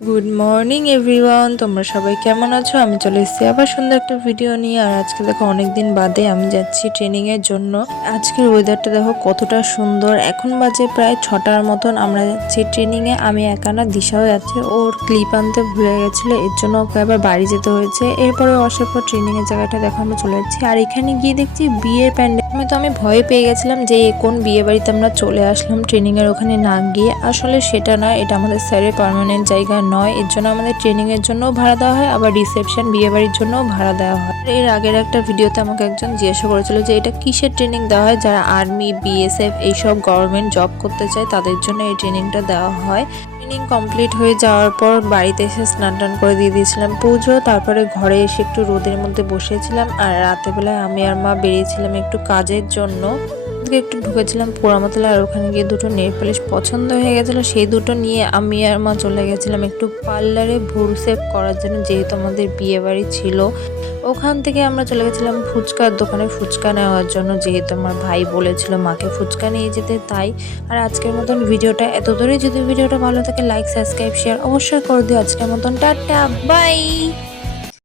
Good morning everyone, তোমরা সবাই কেমন আছো? আমি চলে এসেছি আবার সুন্দর একটা ভিডিও নিয়ে। আর আজকে দেখো অনেকদিন বাদে আমি যাচ্ছি ট্রেনিং এর জন্য। আজকের ওয়েদারটা দেখো কতটা সুন্দর। এখন বাজে প্রায় 6টার মতন। আমরা যাচ্ছি ট্রেনিং এ। আমি একা না, দিশাও যাচ্ছে। ওর ক্লিপ আনতে ভুলে গেছিল, এর জন্য ওকে আবার বাড়ি যেতে হয়েছে। এরপরে আসার পর ট্রেনিং এর জায়গাটা দেখো আমরা চলে যাচ্ছি। আর এখানে গিয়ে দেখছি বিয়ের প্যান্ডেল। আমি ভয় পেয়ে গেছিলাম যে কোন বিয়ে বাড়িতে আমরা চলে আসলাম ট্রেনিং এর ওখানে না গিয়ে। আসলে সেটা নয়, এটা আমাদের স্যারের পার্মানেন্ট জায়গা নয়। এর জন্য আমাদের ট্রেনিং এর জন্য ভাড়া দেওয়া হয়, আবার রিসেপশন বিয়ে বাড়ির জন্য ভাড়া দেওয়া হয়। এর আগের একটা ভিডিওতে আমাকে একজন জিজ্ঞাসা করেছিল যে এটা কিসের ট্রেনিং দেওয়া হয়। যারা আর্মি, বিএসএফ এইসব গভর্নমেন্ট জব করতে চায় তাদের জন্য এই ট্রেনিংটা দেওয়া হয়। ট্রেনিং কমপ্লিট হয়ে যাওয়ার পর বাড়িতে এসে স্নান টান করে দিয়ে দিয়েছিলাম পুজো। তারপরে ঘরে এসে একটু রোদের মধ্যে বসেছিলাম। আর রাতে বেলায় আমি আর মা বেরিয়েছিলাম একটু কাজের জন্য। একটু ঢুকেছিলাম পোড়ামতলা, আর ওখানে গিয়ে দুটো নেল পালিশ পছন্দ হয়ে গেছিলো। সেই দুটো নিয়ে আমি আর মা চলে গেছিলাম একটু পার্লারে ভুরু সেভ করার জন্য, যেহেতু আমাদের বিয়ে বাড়ি ছিল। ওখান থেকে আমরা চলে গেছিলাম ফুচকার দোকানে ফুচকা নেওয়ার জন্য, যেহেতু আমার ভাই বলেছিল মাকে ফুচকা নিয়ে যেতে। তাই আর আজকের মতন ভিডিওটা এত দূরে। যদি ভিডিওটা ভালো থাকে লাইক, সাবস্ক্রাইব, শেয়ার অবশ্যই করে দিও। আজকের মতন টাটা, বাই।